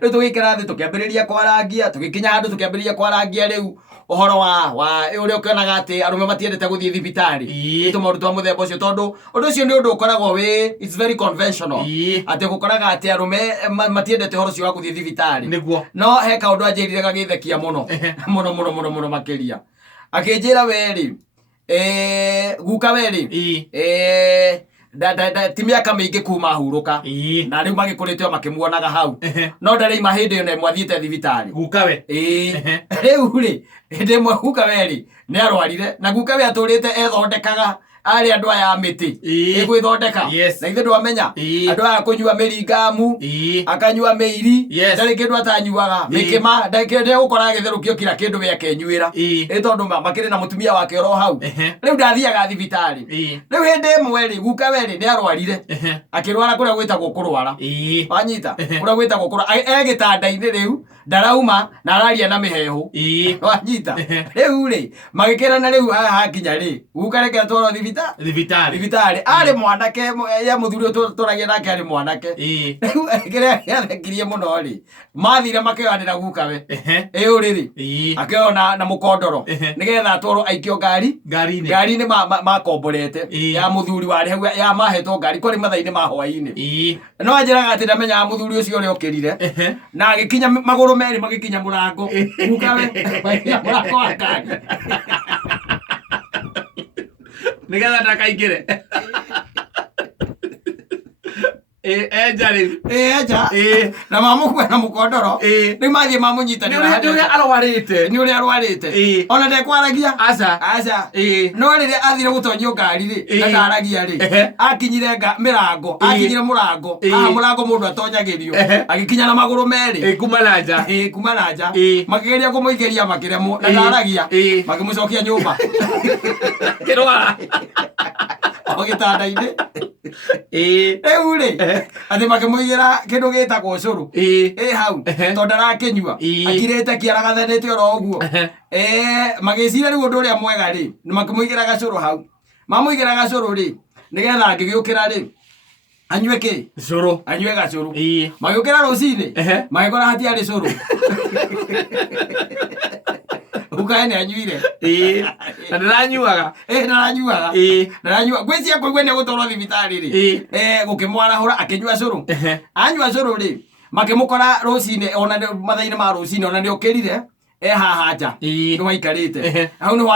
riu tugikira thi tukiambiriria kwarangia tugikinya handu tukiambiriria kwarangia riu uhoro wa uria ukionaga ati arume matiendete guthie thibitari itu maundu twa muthemba ucio tondu undu ucio ni undu ukoragwo wi it's very conventional ati gukoraga ati arume matiendete uhoro ucio wa guthie thibitari no he kaundu anjirire gagithekia muno muno makiria akinjira weri guka weri ti miaka mingi kuma huruka na riu magikurite makimuonaga hau no ndari mahindi one mwathiite thibitari guka we riu ri hindi mwe guka weri ni arwarire na guka we aturite ethondekaga ari andu aya miti igwithondeka na ithe ndwamenya andu aya kunyua miringamu akanyua meiri ndari kindu atanyuaga mikima ndakende gukora githerukio kira kindu we akenyuira tondu makiri na mutumia wake ro hau riu ndathiaga thibitari riu hindi imwe ri guka weri ni arwarire akirwara kuria gwitagwo kurwara wanyita kuria gwitagwo kurwara egitanda-ini riu ndarauma na araria na mihehu wanyita riu ri magikirana riu hakinya ri guka reke atwaro thibitari ari mwanake ya muthuri turagia nake ari mwanake riu kiria giathekirie muno ri mathire makioanira guka we uriri akiona na mukondoro nigetha atwaro aikio ngari-ini makomborete ya muthuri wari hau ya mahetwo ngari kwari mathaini ma hwaini no anjiraga ati ndamenyaga muthuri ucio uri ukirire na agikinya maguru meri magikinya murango guka we murango wa ngari nigetha ndakaingire enja riu enja na mamukua na mukondoro riu mathie mamunyitanira ni uria arwarite ona ndekwaragia aca no riria athire gutonyio ngari ri na ndaragia ri akinyire mirango akinyire murango aha murango mundu atonyagirio agikinya na maguru meri kuma na nja makigeria kumuigeria makiremo na ndaragia makimucokia nyumba kirwara ogitanda-ini riu ri ati makimuigira kindu gitagwo curu hau tondu ndarakinyua akirite kiaragathanite oro uguo magicira riu undu uria mwega ri makimuigira gacuru hau mamuigira gacuru ri nigetha angigiukira ri anyue ki curu anyue gacuru magiukira rucini magikora hatiari curu ukaene anyuire na ndaranyuaga ngwiciria kuigua ni gutwarwo thibitari ri gukimwarahura akinyua curu anyua curu ri makimukora rucini ona mathaini ma rucini ona ni ukirire haha nja ni waikarite hau ni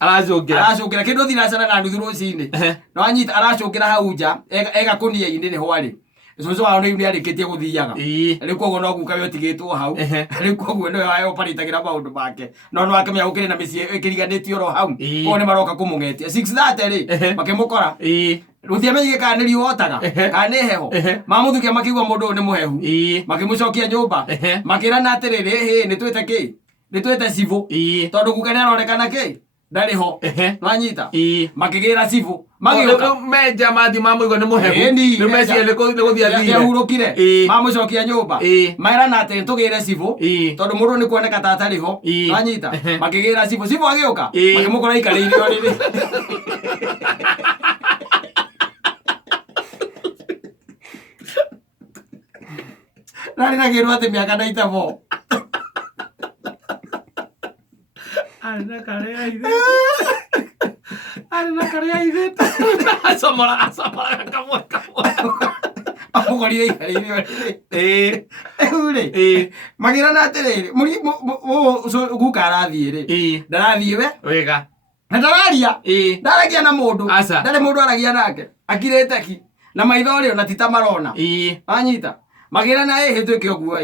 aracungira kindu thiracana na nuthu rucini no anyita aracungira hau nja egakunia-ini ni hwari cucu wao riu niarikitie guthiaga riu koguo no guka we utigitwo hau riu koguo niwe waoparitagira maundu make no no akimenya gukiri na micii ikiriganitio ro hau koguo ni maroka kumung'etia 6:30 ri makimukora rutiamenyike kana ni riuotaga kana ni heho mamuthukia makiigua mundu uyu ni muhehu makimucokia nyumba makirana atiriri nitwite ki nitwite civu tondu guka ni aronekana ki ndariho nwanyita makigira civu magiuka menja mathi mamuigua ni muhehu ni meciria ni guthia thire ahurukire mamucokia nyumba mairana ati tugire civu tondu mundu ni kuoneka ta atariho nwanyita makigira civu agiuka makimukora ikariirio riri nari nagirwo ati miaka ndaitabo arina karea ithe acomora kamwe amugorire ikariirio riri ri magirana atiriri guka arathie ri ndarathie we wega na ndararia ndaragia na mundu ndari mundu aragia nake akirite ki na maitho ri ona titamarona anyita magirana hitwike uguo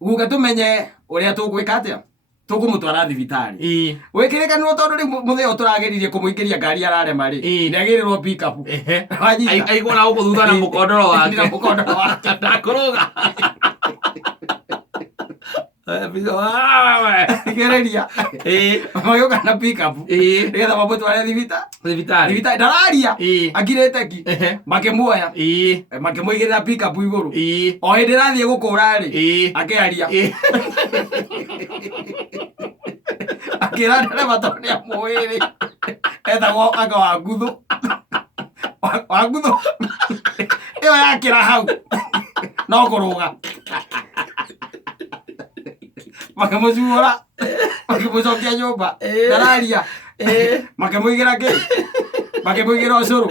guka tumenye uria tugwika atia tukumutwara thibitari wikirikanirwo tondu riu mutheo turageririe kumuingiria ngari ararema ri niagirirwo pick up aigua na guku thutha na mukondoro wake ndakuruga gereria magioka na pick up nigetha mamutware thibitari ndararia akirite ki makimuoya makimuigirira pick up iguru o hindi irathie gukura ri akiaria akira ndereba tondu ni amuiri etagwo aka wa nguthu iyo yakira hau no kũrũga makĩmũcuũra makĩmũcokia nyũmba ndararia makĩmũigĩra kĩ makĩmũigĩra ũcũrũ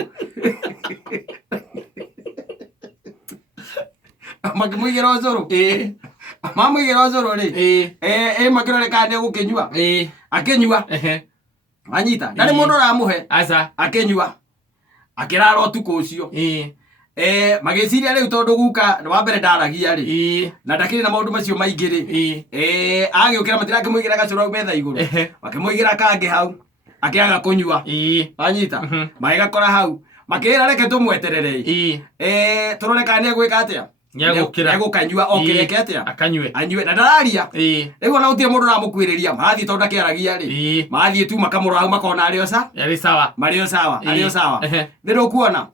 makĩmũigĩra ũcũrũ mamũigĩra ũcũrũ rĩ makĩrore kana nĩegũkĩnyua akĩnyua anyita ndarĩ mũndũ ũramũhe akĩnyua akĩrara ũtukũ ũcio magĩciria rĩu tondũ guka wa mbere ndaragia rĩ na ndakĩrĩ na maũndũ macio maingĩ rĩ agĩũkĩra matirakĩmũigĩra gacũrũ hau metha igũrũ makĩmũigĩra kangĩ hau akĩaga kũnyua anyita magĩgakora hau makĩra reke tũmweterere tũrore kana nĩegwĩka atĩa nĩegũkanyua okĩreke atĩa anyue na ndararia rĩu ona gũtirĩ mũndũ ũramũkuĩrĩria marathiĩ tondũ ndakĩaragia rĩ marathiĩ tu makamũrora hau makona arĩ o sawa nĩ kuona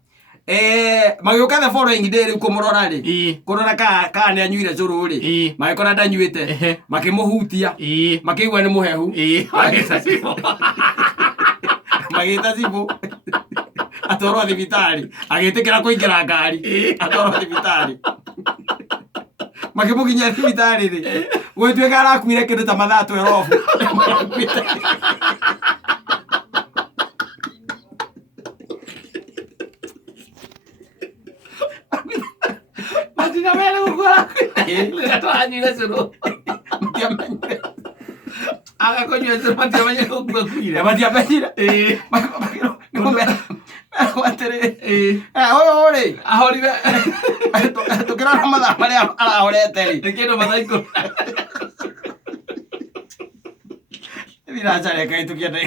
magĩũka the following day rĩu kũmũrora rĩ kũrora kana nĩ anyuire cũrũ rĩ magĩkora ndanyuĩte makĩmũhutia makĩigua nĩ mũhehu magĩta cibũ atwarwo thibitarĩ agĩtĩkĩra kũingĩra ngari atwarwo thibitarĩ makĩmũkinyia thibitarĩ rĩ gwĩtuĩka arakuire kĩndũ ta mathaa 12 matina mere gũkora atanyuire cũrũ agakonyua cũrũ matiamenyire gũkua kuire matiamenyire ũyũ rĩ ahorire tũkĩrora mathaa marĩa arahorete rĩ nĩ kĩndũ mathaa 10 thiracareka itũkĩenda